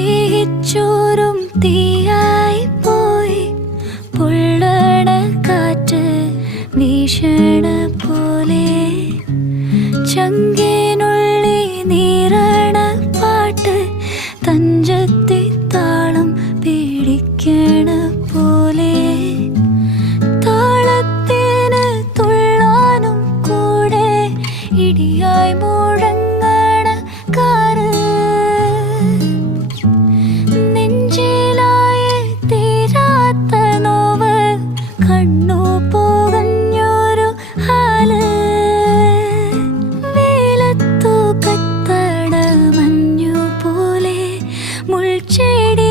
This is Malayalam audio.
സ്നേഹിച്ചോരും തീയായി പോയി പൊള്ളണ കാറ്റ് വീശണ പോലെ ചങ്കിനുള്ളി നീറണ പാട്ട് തഞ്ചത്തി താളം പിടിക്കണ പോലെ താളത്തിന് തുള്ളാനും കൂടെ ഇടിയായി മുഴങ്ങണ കാറ് നെഞ്ചിലായ തീരാത്ത നോവ് കണ്ണു പോകഞ്ഞൊരു ഹാല് വേലത്തു കത്തണ മഞ്ഞു പോലെ മുൾച്ചെടി